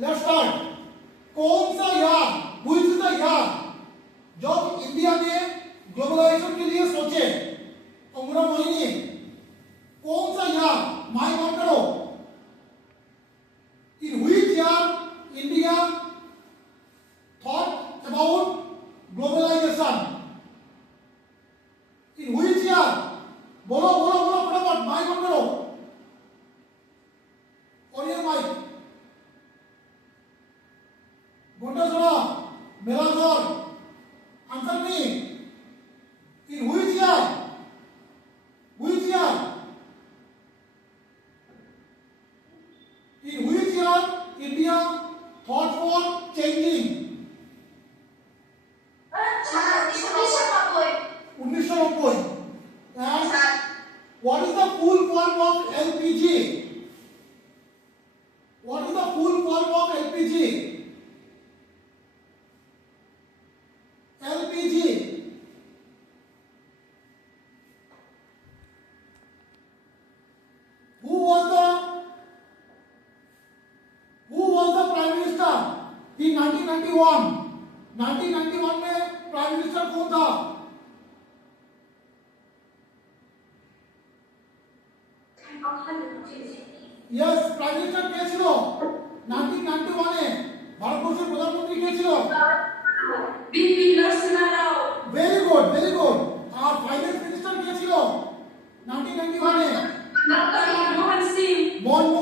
Let's start. कौन सा year, which is the year जब इंडिया ने ग्लोबलाइजेशन के लिए सोचे? अंगुरा मोहिनी, कौन सा ईयर? माइक ऑन करो। In which year India thought about globalisation? In which year? बोलो बोलो बोलो फटाफट, माइक ऑन करो। और ये माइक गोटा जोड़ा मेरा जोर answer me. In which year? Which year? In which year India thought for changing? 1990। And what is the full form of LPG? What is the full form of LPG? LPG. Who was the prime minister in 1991? 1991 में prime minister कौन था? Yes, prime minister কে ছিল 1991 এ? ভারতবর্ষের প্রধানমন্ত্রী কে ছিল? PV Narasimha Rao. Very good, very good. আর finance minister কে ছিল 1991 এ? ডক্টর মনমোহন সিং। মনমোহন